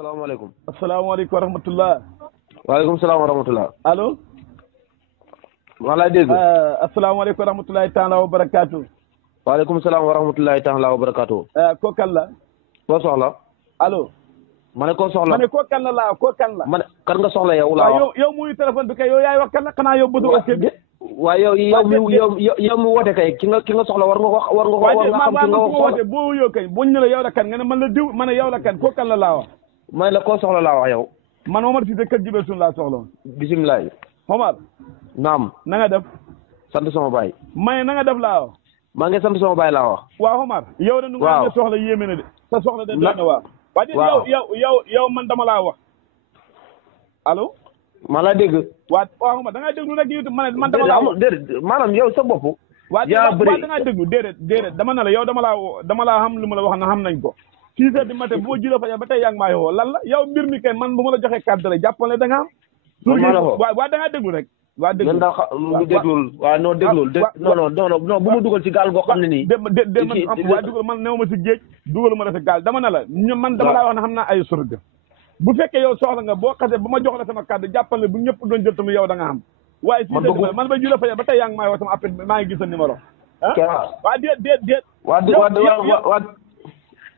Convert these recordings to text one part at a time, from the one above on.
salaamaaleykum. asalaamaaleykum wa rahmatulah. waaleykum salaam wa rahmatulah. allo. maa lay dégg. asalaamaaleykum wa rahmatulahi taala wa barakaatu. waaleykum salaam wa rahmatulahi taala wa barakaatu. koo kan la. koo soxla. allo. ma ne koo soxla. ma ne koo kan la laa koo kan la. ma ne kan nga soxla yow laa wax. yow muy téléphone bi kay yow yaay wax kan la xanaa yow bëgg a bi. waaw yow mi woote kay ki nga soxla war nga ko war nga xam ki nga woote boo yow kay buñ ne la yow la kan nga ne man la diw ma ne yow la kan koo kan la laa wax. may la koo soxla laa wax yow. man Omar Cissé kër Jibel Sun laa soxla woon. bisimilah. Omar. naam. na nga def. sant sama baay. may na nga def laa wax. maa ngi sant sama baay laa wax. waaw Omar. yow de nu nga ne soxla yéeme na de. sa soxla de doy na waar. waaw yow man dama laa wax. allo. maa laa dégg. waaw Omar da ngaa déglu rek yow man dama laa wax déedéet maanaam yow sa bopp. yaa bëri waaw da ngaa déglu déedéet dama ne la yow dama laa xam lu ma la wax na xam nañ ko. 6 heures du matin bu ma jula faja ba tey yaa ngi maa yoo lan la yow mbir mi kay man bu ma la joxee cadre rek jàppale da nga am. waaw da ngaa déglu rek. waa déglu lu déglul waaw non déglul non bu ma dugal ci gaal goo xam ne nii. waa dugal man new ma si géej dugalu ma la si gaal dama ne la man dama laa wax ne xam naa ay surga bu fekkee yow soxla nga boo xasee bu ma jox la sama cadre jàppale bu ñëpp doon jël tamit yow da nga am waaye si man ba jula faja ba tey yaa ngi maa yoo sama appel maa ngi gis sa numéro waa déet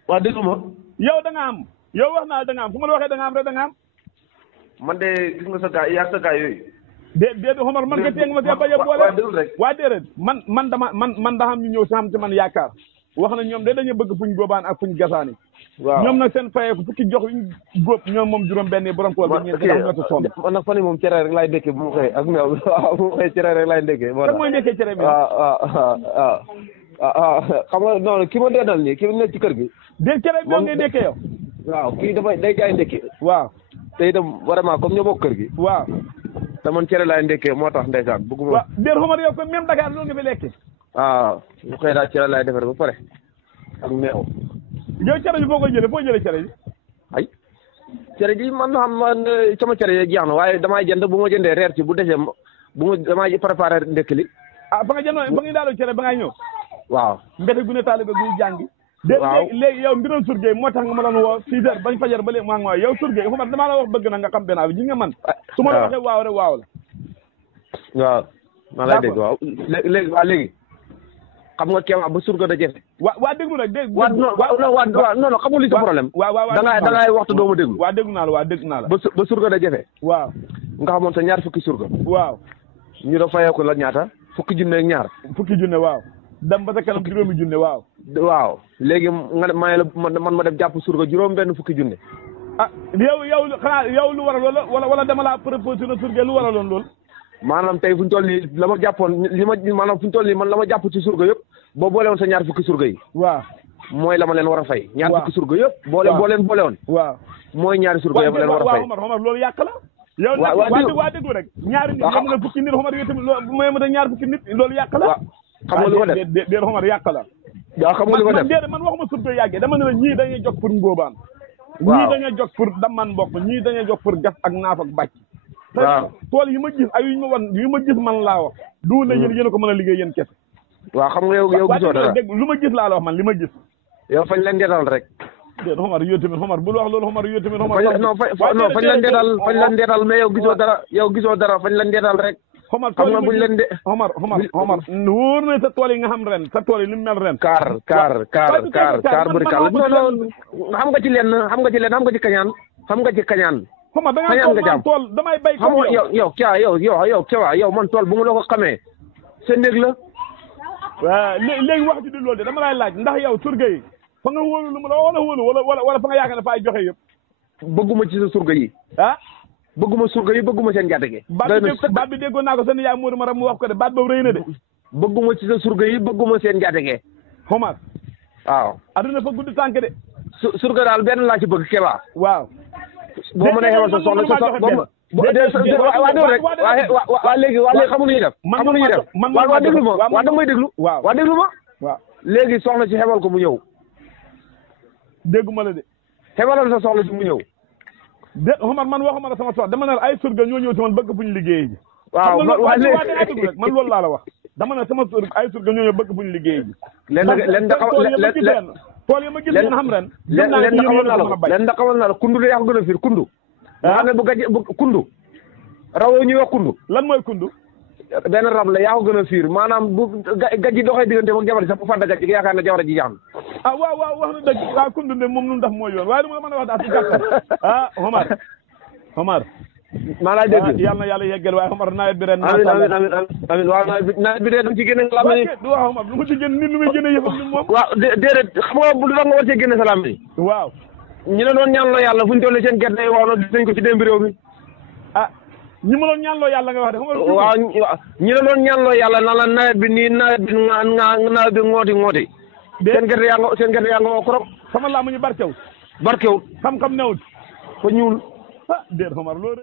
waa déglu ma. yow da nga am yow wax naa da nga am fu ma la waxee da nga am rek da nga am. man de gis nga sa gaay yaa sa gaay yooyu. déet Omar man nga tee nga ma see bañ a boole. waa déglu rek waa déedéet man da xam ñu ñëw si xam ci man yaakaar wax na ñoom de dañu bëgg fuñ góobaan ak fuñ gasaani. waaw ñoom nag seen fayeeku fukki jox yuñ góob ñoom moom juróom-benn borom tool bi ñeent ndax ñoo sonn. man nag fan yii moom cere rek laay ndékkee bu ma xëyee ak meew waaw bu ma xëyee cere rek laay ndékkee. kan mooy ndékkee cere bi. xam nga non ki ma dee nii ki nekk ci kër gi. déet cere bi moom ngay ndékkee yow. waaw kii day jaay ndékki. waaw te itam vraiment comme ñoo bokk kër gi. waaw. te man cere laay ndékkee moo tax ndeysaan bëgguma. waaw déet Omar yow kon même Dakar loolu nga fi lekkee. bu xëy daal cere laay defar ba pare ak meew. yow cere bi foo koy jëlee foo jëlee cere bi. ay cere ji man sama cere yi jeex na waaye damay jënd bu ma jëndee reer ci bu desee damay préparé ndékki li. ba nga jëndoo ba nga daaloo cere ba ngay ñëw. waaw mbete gu ne taalibe guy jàngi. waaw léegi yow mbiram surgey moo tax nga ma doon woo 6 heures bañ fajar ba léegi maa ngi waaw yow surgey Omar damaa la wax bëgg na nga xam benn bi ji nga man su ma la waxee waaw rek waaw la. waaw maa lay dégg waaw léegi xam nga kéema ba surga da jafe. waa déglu nag dégg. non xam nga li sa problème. da ngay waxtu doo ma déglu. waa déglu naa la waa déglu naa la. ba surga da jafe. waaw nga xamoon sa ñaar fukki surga. waaw ñu da fayeeku la ñaata fukki junne ak ñaar. fukki junne waaw. dem ba sa kanam juróomi junne waaw. waaw léegi nga ne maa la man ma dem jàpp surga juróom benn fukki junne. yow xanaa yow lu waral loolu wala dama laa proposé na surga lu waraloon loolu. maanaam tey fu ñu toll nii la ma jàppoon maanaam fu ñu toll nii man la ma jàpp ci surga yëpp boo boole woon sa ñaar fukki surga yi. waaw mooy la ma leen war a fay. ñaar fukki surga yëpp. boo leen boole woon. waaw mooy ñaari surga yëpp leen war a fay. Omar loolu yàq la. yow nag waa déglu rek. ñaari nit yem na fukki nit Omar yow tamit mooy ma ñaar fukki nit loolu yàq la. xam nga lu ko def déedéet Omar yàq la. waaw xam nga lu ko def déedéet man waxuma surga yàggee dama ne la ñii dañuy jóg pour ngóobaan. ñii dañuy jóg pour damman mbokk ñii dañuy jóg pour gas ak naaf ak bàcc. waaw tool yi ma gis ay yu ma gis man laa wax. du la yéen a ko mën a liggéey yéen kese. waaw xam nga yow gisoo dara lu ma gis laa la wax man li ma gis. yow fañ leen deetal rek. déedéet Omar yow tamit Omar bul wax loolu Omar yow tamit Omar. fañ leen deetal mais yow gisoo dara fañ leen deetal rek. Omar xam nga buñ leen de. Omar wóor na sa tool yi nga xam ren sa tool yi li mu mel ren. kaar bëri kaar non xam nga ci lenn xam nga ci kañaan xam nga ci kañaan. Omar da ngaa tool damay bay ko yow man tool bu nga la ko xamee sa néeg la. waaw léegi wax ji di loolu de dama lay laaj ndax yow surga yi fa nga wóolu lu mu la wala wóolu wala fa nga yaakaar ne faay joxe yëpp. bëgguma ci sa surga yi. bëgguma surga yi bëgguma seen njaatige. baat bi déggoon naa ko seen yaay Modou Maram mu wax ko de baat boobu rëy na de. bëgguma ci sa surga yi bëgguma seen njaatige. Omar. waaw. aduna fa gudd tànk de. surga daal benn laa ci bëgg Keba. waaw. boo mënee xewal sa soxla sa soxla waa léegi xamu nu ñuy def. xamu nu ñuy def waa déglu ma waa damay déglu. waa déglu ma. waaw léegi soxla si xewal ko mu ñëw. dégguma la de. xewalal sa soxla si mu ñëw. de Omar man waxuma la sama soxla dama ne ay surga ñoo ñëw si man bëgg fu ñu liggéey ji. waaw waa léegi rek man loolu laa la wax. dama ne sama ay surga ñoo ñëw bëgg fu ñu liggéey ji. tool yi ma gis ngeen xam ren leen da xamal naa la kundu de yaa ko gën a fiir kundu nga xam ne bu kundu rawoo ñuy wax kundu lan mooy kundu benn rab la yaa ko gën a fiir maanaam bu gaj yi doxee diggante ak jabar ji sax bu fànda gaj gi yaakaar ne jabar ji jaaxam waaw wax na dëgg waaw kundu de moom nu ndax mooy yoon waaye du ma la mën a wax daal si gàttal Omar maa lay dégg yàlla na yàlla yeggal waaye Omar nawet bi ren amiin waaw nawet bi dee dam ci génne nga lam ni du wax Omar lu ma ci génn nit lu may génne yëfam ni moom waaw déedéet xam nga bu da nga war cee génne salaam ni waaw ñu ne doon ñaan la yàlla fu ñu toll seen gerte yi waaw na gis nañ ko ci démb réew mi ñi ma doon ñaanloo yàlla nga wax de xam nga waaw ñi la doon ñaanloo yàlla na la nawet bi nii nawet bi nawet bi ngooti seen gerte yaa nga woo korop sama laa mu ñu barkewut barkewut xam-xam newut fa ñuul déet Omar loolu